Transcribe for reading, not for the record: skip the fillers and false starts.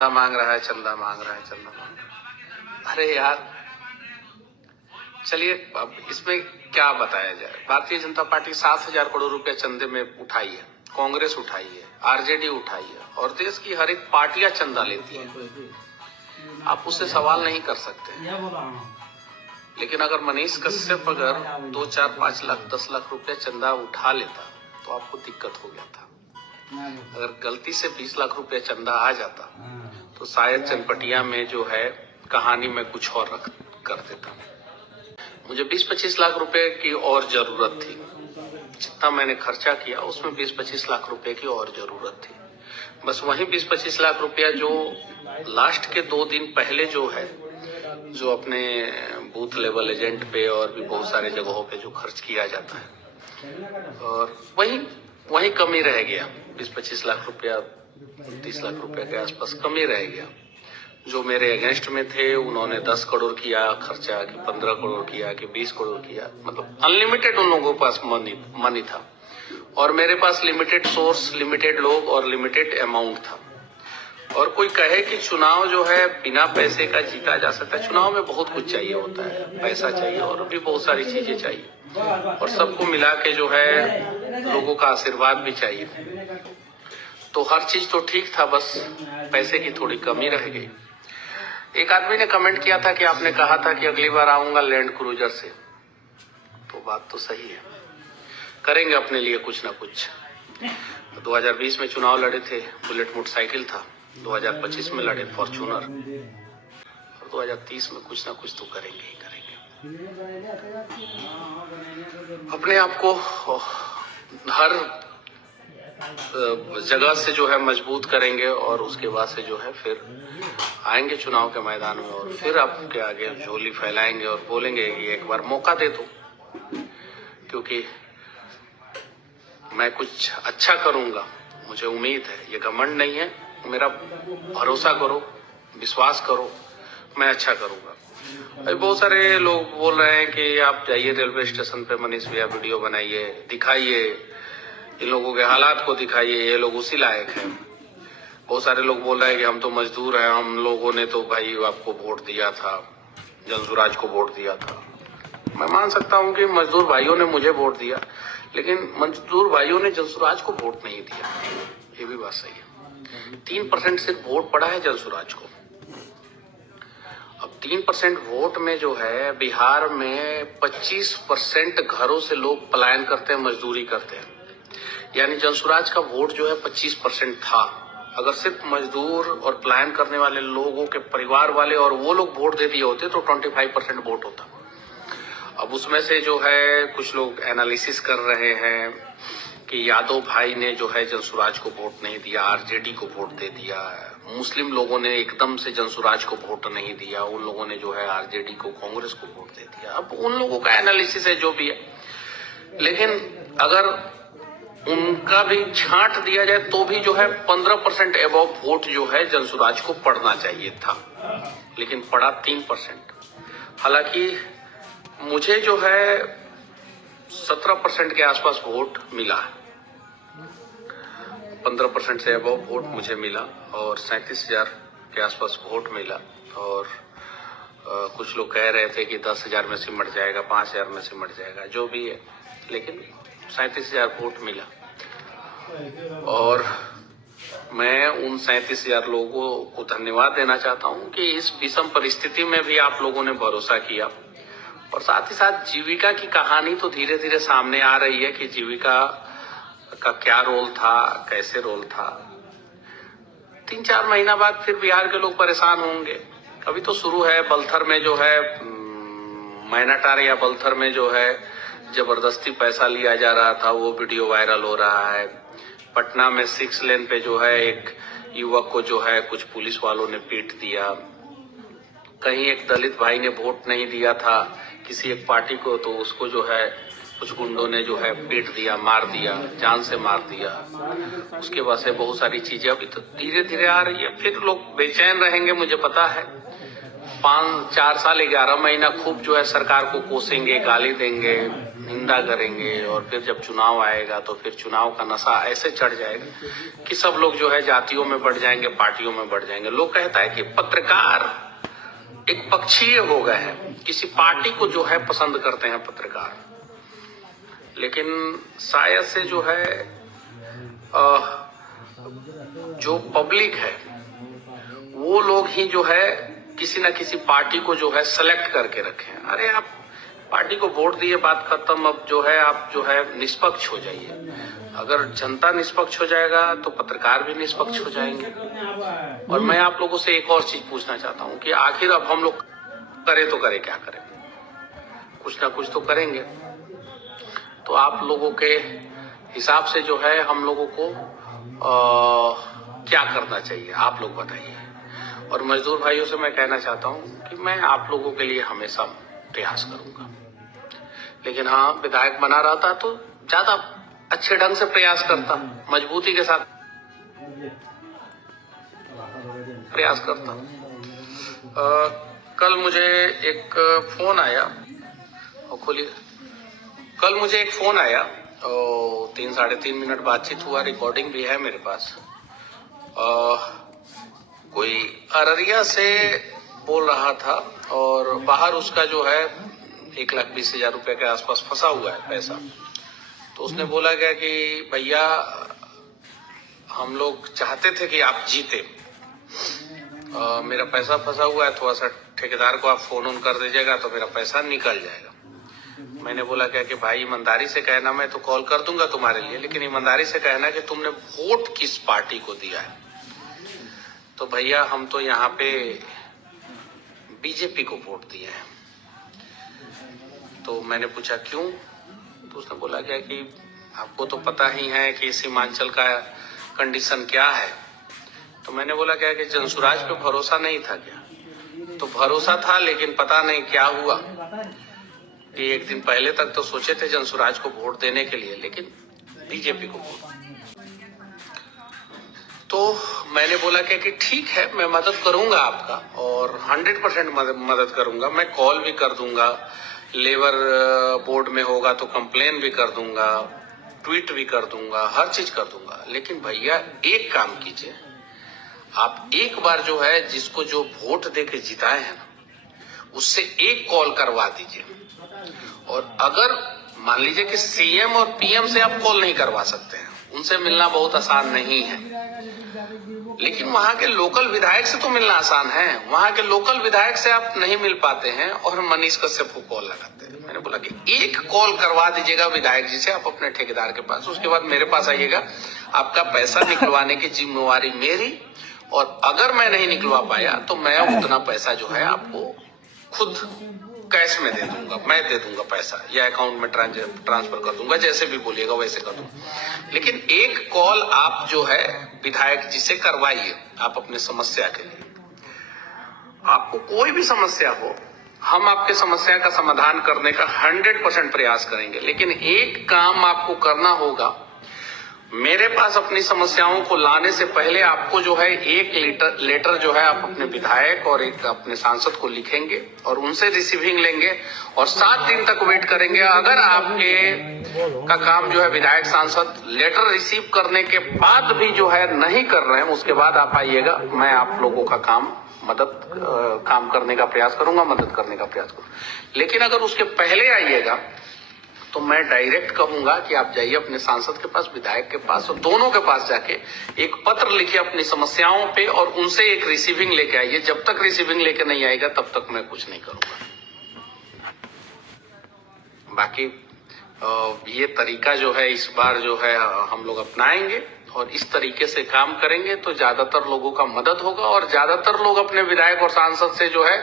चंदा मांग रहा है, चंदा मांग रहा है, चंदा मांग रहा है। अरे यार, चलिए अब इसमें क्या बताया जाए। भारतीय जनता पार्टी 7,000 करोड़ रुपए चंदे में उठाई है, कांग्रेस उठाई है, आरजेडी उठाई है और देश की हर एक पार्टियां चंदा लेती है। आप उससे सवाल नहीं कर सकते। लेकिन अगर मनीष कश्यप अगर 2, 4, 5 लाख 10 लाख रुपए चंदा उठा लेता तो आपको दिक्कत हो गया था। अगर गलती से 20 लाख रुपए चंदा आ जाता तो शायद चनपटिया में जो है कहानी में कुछ और रख कर देता। मुझे 20-25 लाख रुपए की और जरूरत थी। जितना मैंने खर्चा किया उसमें 20-25 लाख रुपए की और जरूरत थी। बस वही 20-25 लाख रुपया जो लास्ट के 2 दिन पहले जो है, जो अपने बूथ लेवल एजेंट पे और भी बहुत सारे जगहों पे जो खर्च किया जाता है, और वही कमी रह गया। 20-25 लाख रुपया, 30 लाख रुपया के आसपास कमी रह गया। जो मेरे अगेंस्ट में थे उन्होंने 10 करोड़ किया खर्चा, कि 15 करोड़ किया, कि 20 करोड़ किया। मतलब अनलिमिटेड उन लोगों के पास मनी था और मेरे पास लिमिटेड सोर्स, लिमिटेड लोग और लिमिटेड अमाउंट था। और कोई कहे कि चुनाव जो है बिना पैसे का जीता जा सकता है। चुनाव में बहुत कुछ चाहिए होता है, पैसा चाहिए और भी बहुत सारी चीजें चाहिए और सबको मिला के जो है लोगों का आशीर्वाद भी चाहिए। तो हर चीज तो ठीक था, बस पैसे की थोड़ी कमी रह गई। एक आदमी ने कमेंट किया था कि आपने कहा था कि अगली बार आऊंगा लैंड क्रूजर से। तो बात तो सही है, करेंगे अपने लिए कुछ ना कुछ। 2020 में चुनाव लड़े थे, बुलेट मोटरसाइकिल था। 2025 में लड़े फॉर्च्यूनर, और 2030 में कुछ ना कुछ तो करेंगे ही करेंगे। अपने आप को हर जगह से जो है मजबूत करेंगे और उसके बाद से जो है फिर आएंगे चुनाव के मैदान में और फिर आपके आगे झोली फैलाएंगे और बोलेंगे कि एक बार मौका दे दो, क्योंकि मैं कुछ अच्छा करूंगा। मुझे उम्मीद है, ये घमंड नहीं है, मेरा भरोसा करो, विश्वास करो, मैं अच्छा करूंगा। बहुत सारे लोग बोल रहे हैं कि आप जाइए रेलवे स्टेशन पे, मनीष भैया वीडियो बनाइए, दिखाइए, इन लोगों के हालात को दिखाइए, ये लोग उसी लायक हैं। बहुत सारे लोग बोल रहे हैं कि हम तो मजदूर हैं, हम लोगों ने तो भाई आपको वोट दिया था, जनसुराज को वोट दिया था। मैं मान सकता हूं कि मजदूर भाइयों ने मुझे वोट दिया, लेकिन मजदूर भाइयों ने जनसुराज को वोट नहीं दिया। ये भी बात सही है। 3% सिर्फ वोट पड़ा है जनसुराज को। अब 3% वोट में जो है बिहार में 25% घरों से लोग पलायन करते हैं, मजदूरी करते हैं। यानी जनसुराज का वोट जो है 25% था। अगर सिर्फ मजदूर और पलायन करने वाले लोगों के परिवार वाले और वो लोग वोट दे दिए होते तो 25% वोट होता। अब उसमें से जो है कुछ लोग एनालिसिस कर रहे हैं कि यादव भाई ने जो है जनसुराज को वोट नहीं दिया, आरजेडी को वोट दे दिया। मुस्लिम लोगों ने एकदम से जनसुराज को वोट नहीं दिया, उन लोगों ने जो है आरजेडी को, कांग्रेस को वोट दे दिया। अब उन लोगों का एनालिसिस है जो भी है, लेकिन अगर उनका भी छांट दिया जाए तो भी जो है 15% अबव वोट जो है जनसुराज को पड़ना चाहिए था, लेकिन पड़ा 3%। हालांकि मुझे जो है 17% के आसपास वोट मिला, 15% से अबव वोट मुझे मिला और 37,000 के आसपास वोट मिला। और कुछ लोग कह रहे थे कि 10,000 में सिमट जाएगा, 5,000 में सिमट जाएगा, जो भी है, लेकिन 37,000 वोट मिला। और मैं उन 37,000 लोगों को धन्यवाद देना चाहता हूं कि इस विषम परिस्थिति में भी आप लोगों ने भरोसा किया। और साथ ही साथ जीविका की कहानी तो धीरे धीरे सामने आ रही है कि जीविका का क्या रोल था, कैसे रोल था। 3-4 महीना बाद फिर बिहार के लोग परेशान होंगे। अभी तो शुरू है। बलथर में जो है मैनाटार या बलथर में जो है जबरदस्ती पैसा लिया जा रहा था, वो वीडियो वायरल हो रहा है। पटना में 6 लेन पे जो है एक युवक को जो है कुछ पुलिस वालों ने पीट दिया। कहीं एक दलित भाई ने वोट नहीं दिया था किसी एक पार्टी को, तो उसको जो है कुछ गुंडों ने जो है पीट दिया, मार दिया, जान से मार दिया। उसके बाद से बहुत सारी चीजें अभी तो धीरे धीरे आ रही है। फिर लोग बेचैन रहेंगे, मुझे पता है। 4 साल 11 महीना खूब जो है सरकार को कोसेंगे, गाली देंगे, निंदा करेंगे, और फिर जब चुनाव आएगा तो फिर चुनाव का नशा ऐसे चढ़ जाएगा कि सब लोग जो है जातियों में बढ़ जाएंगे, पार्टियों में बढ़ जाएंगे। लोग कहता है कि पत्रकार एक पक्षीय हो गए हैं, किसी पार्टी को जो है पसंद करते हैं पत्रकार, लेकिन शायद से जो है जो पब्लिक है वो लोग ही जो है किसी ना किसी पार्टी को जो है सेलेक्ट करके रखे हैं। अरे आप पार्टी को वोट दिए, बात खत्म। अब जो है आप जो है निष्पक्ष हो जाइए। अगर जनता निष्पक्ष हो जाएगा तो पत्रकार भी निष्पक्ष हो जाएंगे। और मैं आप लोगों से एक और चीज पूछना चाहता हूं कि आखिर अब हम लोग करें तो करें, क्या करें? कुछ ना कुछ तो करेंगे। तो आप लोगों के हिसाब से जो है हम लोगों को क्या करना चाहिए, आप लोग बताइए। और मजदूर भाइयों से मैं कहना चाहता हूं कि मैं आप लोगों के लिए हमेशा प्रयास करूंगा, लेकिन हाँ, विधायक बना रहता तो ज्यादा अच्छे ढंग से प्रयास करता, मजबूती के साथ प्रयास करता। कल मुझे एक फोन आया, और खोलिए, कल मुझे एक फोन आया और 3-3.5 मिनट बातचीत हुआ, रिकॉर्डिंग भी है मेरे पास। कोई अररिया से बोल रहा था और बाहर उसका जो है 1,20,000 रुपए के आसपास फंसा हुआ है पैसा। तो उसने बोला गया कि भैया हम लोग चाहते थे कि आप जीते, मेरा पैसा फंसा हुआ है, थोड़ा सा ठेकेदार को आप फोन ऑन कर दीजिएगा तो मेरा पैसा निकल जाएगा। मैंने बोला क्या कि भाई ईमानदारी से कहना, मैं तो कॉल कर दूंगा तुम्हारे लिए, लेकिन ईमानदारी से कहना कि तुमने वोट किस पार्टी को दिया है। तो भैया हम तो यहाँ पे बीजेपी को वोट दिए हैं। तो मैंने पूछा क्यों? तो उसने बोला क्या कि आपको तो पता ही है कि सीमांचल का कंडीशन क्या है। तो मैंने बोला क्या कि जनसुराज पे भरोसा नहीं था क्या? तो भरोसा था, लेकिन पता नहीं क्या हुआ कि एक दिन पहले तक तो सोचे थे जनसुराज को वोट देने के लिए, लेकिन बीजेपी को वोट। तो मैंने बोला क्या कि ठीक है, मैं मदद करूंगा आपका, और 100% मदद करूंगा। मैं कॉल भी कर दूंगा, लेबर बोर्ड में होगा तो कंप्लेन भी कर दूंगा, ट्वीट भी कर दूंगा, हर चीज कर दूंगा। लेकिन भैया एक काम कीजिए, आप एक बार जो है जिसको जो वोट देके जिताए हैं ना, उससे एक कॉल करवा दीजिए। और अगर मान लीजिए कि सीएम और पीएम से आप कॉल नहीं करवा सकते हैं, उनसे मिलना बहुत आसान नहीं है, लेकिन वहां के लोकल विधायक से तो मिलना आसान है। वहां के लोकल विधायक से आप नहीं मिल पाते हैं और मनीष कश्यप को कॉल लगाते हैं। मैंने बोला कि एक कॉल करवा दीजिएगा विधायक जी से आप अपने ठेकेदार के पास, उसके बाद मेरे पास आइएगा। आपका पैसा निकलवाने की जिम्मेवारी मेरी, और अगर मैं नहीं निकलवा पाया तो मैं उतना पैसा जो है आपको खुद कैश में दे दूंगा, मैं दे दूंगा पैसा, या अकाउंट में ट्रांसफर कर दूंगा, जैसे भी बोलिएगा वैसे कर दूंगा। लेकिन एक कॉल आप जो है विधायक जी से करवाइए, आप अपने समस्या के लिए। आपको कोई भी समस्या हो, हम आपके समस्या का समाधान करने का 100% प्रयास करेंगे। लेकिन एक काम आपको करना होगा, मेरे पास अपनी समस्याओं को लाने से पहले आपको जो है एक लेटर जो है आप अपने विधायक और एक अपने सांसद को लिखेंगे और उनसे रिसीविंग लेंगे और 7 दिन तक वेट करेंगे। अगर आपके का काम जो है विधायक सांसद लेटर रिसीव करने के बाद भी जो है नहीं कर रहे हैं, उसके बाद आप आइएगा, मैं आप लोगों का काम करने का प्रयास करूंगा, मदद करने का प्रयास करूंगा। लेकिन अगर उसके पहले आइएगा तो मैं डायरेक्ट कहूंगा कि आप जाइए अपने सांसद के पास, विधायक के पास, और दोनों के पास जाके एक पत्र लिखिए अपनी समस्याओं पे और उनसे एक रिसीविंग लेके आइए। जब तक रिसीविंग लेके नहीं आएगा तब तक मैं कुछ नहीं करूंगा। बाकी ये तरीका जो है इस बार जो है हम लोग अपनाएंगे और इस तरीके से काम करेंगे तो ज्यादातर लोगों का मदद होगा और ज्यादातर लोग अपने विधायक और सांसद से जो है